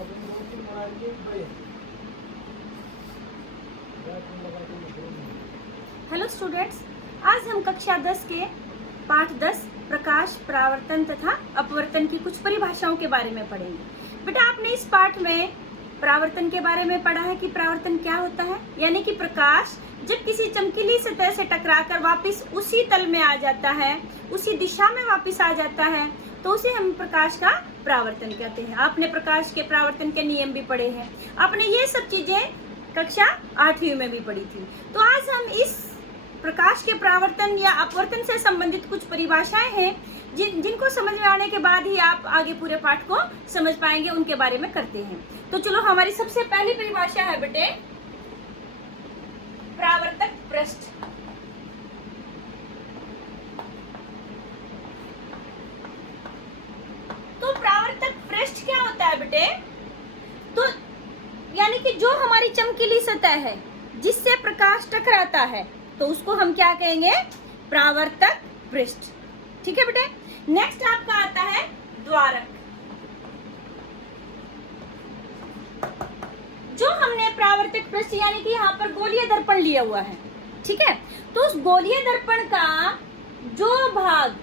Hello students, आज हम कक्षा 10 के पाठ 10 प्रकाश, परावर्तन तथा अपवर्तन की कुछ परिभाषाओं के बारे में पढ़ेंगे। बेटा, आपने इस पाठ में परावर्तन के बारे में पढ़ा है कि परावर्तन क्या होता है, यानी कि प्रकाश जब किसी चमकीली सतह से टकराकर वापस उसी तल में आ जाता है, उसी दिशा में वापस आ जाता है, तो उसे हम प्रकाश का परावर्तन कहते हैं। आपने प्रकाश के परावर्तन के नियम भी पढ़े हैं, आपने ये सब चीजें कक्षा 8वीं में भी पढ़ी थी। तो आज हम इस प्रकाश के परावर्तन या अपवर्तन से संबंधित कुछ परिभाषाएं हैं जिनको समझ में आने के बाद ही आप आगे पूरे पाठ को समझ पाएंगे, उनके बारे में करते हैं। तो चलो, हमारी सबसे पहली परिभाषा है बेटे परावर्तक पृष्ठ। तो परावर्तक पृष्ठ क्या होता है बेटे? तो यानी कि जो हमारी चमकीली सतह है जिससे प्रकाश टकराता है, तो उसको हम क्या कहेंगे? परावर्तक पृष्ठ। ठीक है बेटे। नेक्स्ट आपका आता है द्वारक। जो हमने परावर्तक पृष्ठ यानी कि यहाँ पर गोलीय दर्पण लिया हुआ है, ठीक है, तो उस गोलीय दर्पण का जो भाग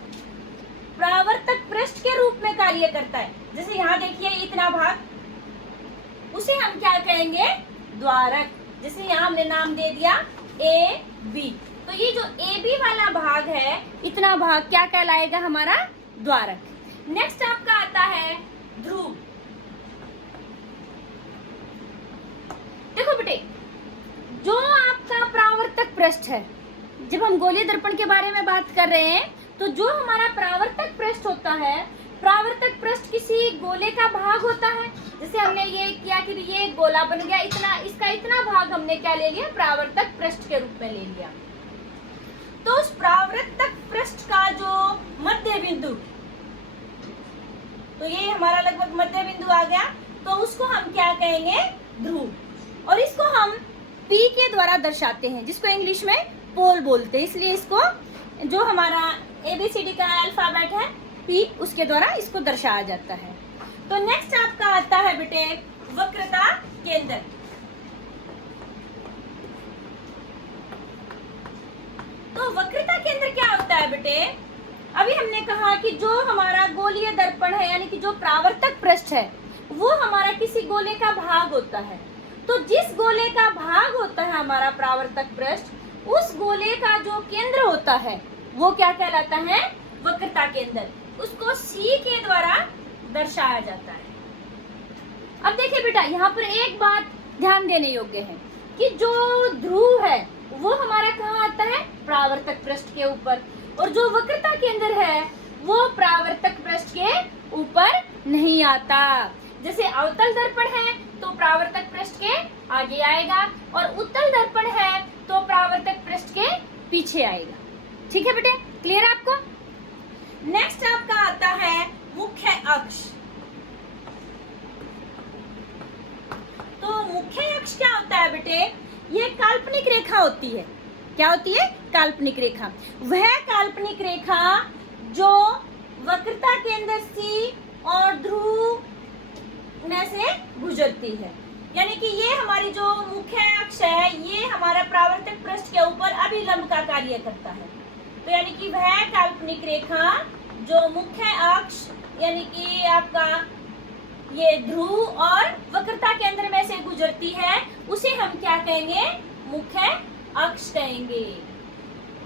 परावर्तक पृष्ठ के रूप में कार्य करता है, जैसे यहाँ देखिए इतना भाग, उसे हम क्या कहेंगे? द्वारक। जैसे यहाँ हमने नाम दे दिया ए बी, तो ये जो ए बी वाला भाग है, इतना भाग क्या कहलाएगा? हमारा द्वारक। नेक्स्ट आपका आता है ध्रुव। देखो बेटे, जो आपका परावर्तक पृष्ठ है, जब हम गोलीय दर्पण के बारे में बात कर रहे हैं, तो जो हमारा परावर्तक पृष्ठ होता है, परावर्तक पृष्ठ किसी गोले का भाग होता है। जैसे हमने ये किया कि ये गोला बन गया, इतना, इसका इतना भाग हमने क्या ले लिया? परावर्तक पृष्ठ के रूप में ले लिया। तो उस परावर्तक पृष्ठ का जो मध्य बिंदु, तो ये हमारा लगभग मध्य बिंदु आ गया, तो उसको हम क्या कहेंगे? ध्रुव। और इसको हम P के द्वारा दर्शाते हैं, जिसको इंग्लिश में पोल बोलते हैं। इसलिए इसको, जो हमारा ABCD का अल्फाबेट है P, उसके द्वारा इसको दर्शाया जाता है। तो नेक्स्ट आपका आता है बेटे वक्रता केंद्र। तो वक्रता केंद्र क्या होता है बेटे? अभी हमने कहा कि जो हमारा गोलीय दर्पण है, यानी कि जो परावर्तक पृष्ठ है, वो हमारा किसी गोले का भाग होता है। तो जिस गोले का भाग होता है हमारा परावर्तक पृष्ठ, उस गोले का जो केंद्र होता है, वो क्या कहलाता है? वक्रता केंद्र। उसको C के द्वारा दर्शाया जाता है। अब देखिए बेटा, यहाँ पर एक बात ध्यान देने योग्य है कि जो ध्रुव है वो हमारा कहाँ आता है? परावर्तक पृष्ठ के ऊपर, और जो वक्रता केंद्र है वो परावर्तक पृष्ठ के ऊपर नहीं आता। जैसे अवतल दर्पण है तो परावर्तक पृष्ठ के आगे आएगा, और उत्तल दर्पण है तो परावर्तक पृष्ठ के पीछे आएगा। ठीक है बेटे, क्लियर आपको? नेक्स्ट आपका आता है मुख्य अक्ष। तो मुख्य अक्ष क्या होता है बेटे? ये काल्पनिक रेखा होती है। क्या होती है? काल्पनिक रेखा। वह काल्पनिक रेखा जो वक्रता केंद्र C और ध्रुव में से गुजरती है, यानी कि ये हमारी जो मुख्य अक्ष है, ये हमारा परावर्तक पृष्ठ के ऊपर अभिलंब का कार्य करता है। तो यानी कि वह काल्पनिक रेखा जो मुख्य अक्ष यानी कि आपका ये ध्रुव और वक्रता केंद्र में से गुजरती है, उसे हम क्या कहेंगे? मुख्य अक्ष कहेंगे।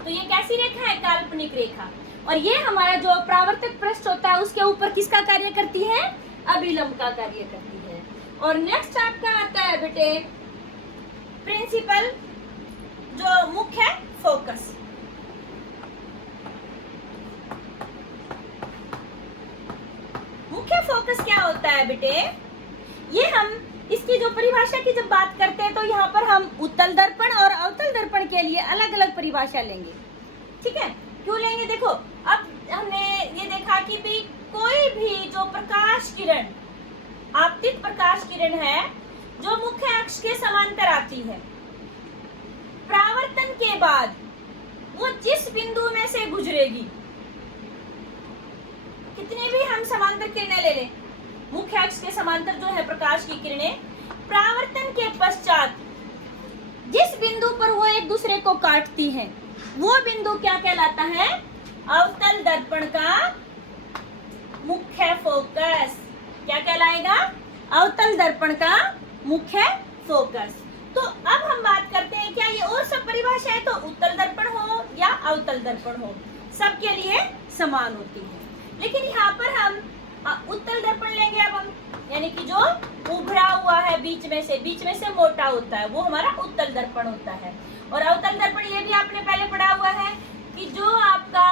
तो ये कैसी रेखा है? काल्पनिक रेखा। और ये हमारा जो परावर्तक पृष्ठ होता है, उसके ऊपर किसका कार्य करती है? अभिलंब का कार्य करती है। और नेक्स्ट आपका आता है बेटे प्रिंसिपल, जो मुख्य फोकस। मुख्य फोकस क्या होता है बेटे? ये हम इसकी जो परिभाषा की जब बात करते हैं, तो यहाँ पर हम उत्तल दर्पण और अवतल दर्पण के लिए अलग अलग परिभाषा लेंगे। ठीक है, क्यों लेंगे? देखो, अब हमने ये देखा कि भी कोई भी जो प्रकाश किरण, आपतित प्रकाश किरण है, जो मुख्य अक्ष के समांतर आती है, परावर्तन के बाद वो जिस बिंदु में से गुजरेगी, कितने भी हम समांतर किरणें ले लें, मुख्य अक्ष के समांतर जो है प्रकाश की किरणें परावर्तन के पश्चात जिस बिंदु पर वो एक दूसरे को काटती हैं, वो बिंदु क्या कहलाता है? अवतल दर्पण का मुख्य फोकस। क्या कहलाएगा? अवतल दर्पण का मुख्य फोकस। तो अब हम बात करते हैं, क्या ये और सब परिभाषा है तो उत्तल दर्पण हो या अवतल दर्पण हो, सबके लिए समान होती है। लेकिन यहाँ पर हम उत्तल दर्पण लेंगे अब हम, यानी कि जो उभरा हुआ है बीच में से मोटा होता है, वो हमारा उत्तल दर्पण होता है। और अवतल दर्पण ये भी आपने पहले पढ़ा हुआ है कि जो आपका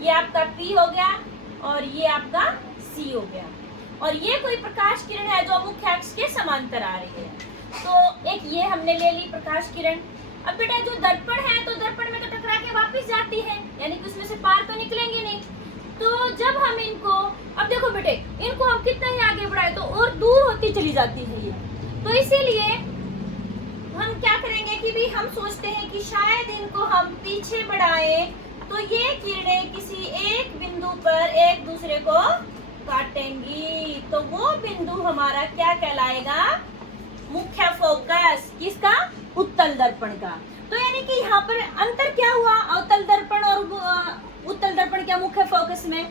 ये आपका P हो गया और ये आपका C हो गया, और ये कोई प्रकाश किरण है जो मुख्य अक्ष के समांतर आ रही है। तो एक ये हमने ले ली प्रकाश किरण। अब बेटा जो दर्पण है, तो दर्पण में तो टकरा के वापस जाती है, यानी कि उसमें से पार तो निकलेंगे नहीं। तो जब हम इनको, अब देखो बेटे, इनको हम कितना ही आगे बढ़ाए तो और दूर होती चली जाती है ये। तो इसीलिए हम क्या करेंगे कि भी हम सोचते हैं कि शायद इनको हम पीछे बढ़ाएं तो ये किरणें किसी एक बिंदु पर एक दूसरे को काटेंगी। तो वो बिंदु हमारा क्या कहलाएगा? मुख्य फोकस। किसका? उत्तल दर्पण का। तो यानी कि यहाँ पर अंतर क्या हुआ अवतल दर्पण और उत्तल दर्पण के मुख्य फोकस में?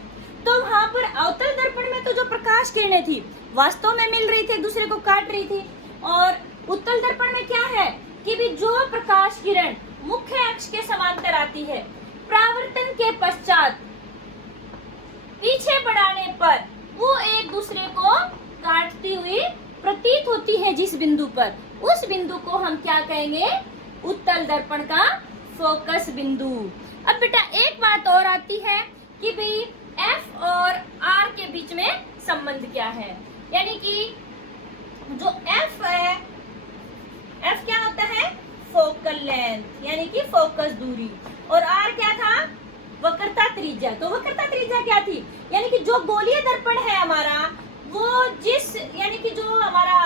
तो वहां पर अवतल दर्पण में तो जो प्रकाश किरणें थी वास्तव में मिल रही थी, एक दूसरे को काट रही थी। और उत्तल दर्पण में क्या है कि भी जो प्रकाश किरण मुख्य अक्ष के समांतर आती है, परावर्तन के पश्चात पीछे बढ़ाने पर वो एक दूसरे को काटती हुई प्रतीत होती है जिस बिंदु पर, उस बिंदु को हम क्या कहेंगे? उत्तल दर्पण का फोकस बिंदु। अब बेटा एक बात और आती है कि भाई F और R के बीच में संबंध क्या है, यानी कि जो F है, F क्या होता है? फोकल लेंथ, यानी कि फोकस दूरी। और R क्या था? वक्रता त्रिज्या। तो वक्रता त्रिज्या क्या थी? यानी कि जो गोलीय दर्पण है हमारा, वो जिस, यानी कि जो हमारा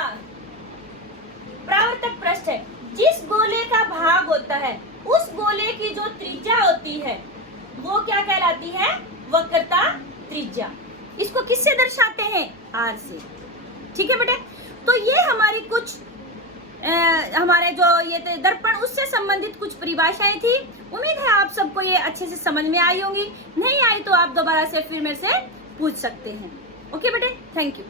परावर्तक पृष्ठ है, जिस गोले का भाग होता है, उस गोले की जो त्रिज्या होती है वो क्या कहलाती है? वक्रता त्रिज्या। इसको किससे दर्शाते हैं? R से। ठीक है बेटे। तो ये हमारी कुछ हमारे जो ये दर्पण उससे संबंधित कुछ परिभाषाएं थी। उम्मीद है आप सबको ये अच्छे से समझ में आई होंगी। नहीं आई तो आप दोबारा से फिर मेरे से पूछ सकते हैं। ओके बेटे, थैंक यू।